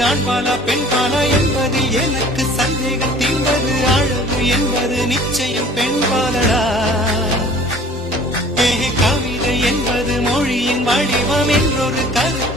ஆண்பாலா பெண்பாலா என்பது எனக்கு சந்தேகம் தீர்ந்தது. அழகு என்பது நிச்சயம் பெண்பாலடா. கவிதை என்பது மொழியின் வடிவம் என்றொரு கருத்து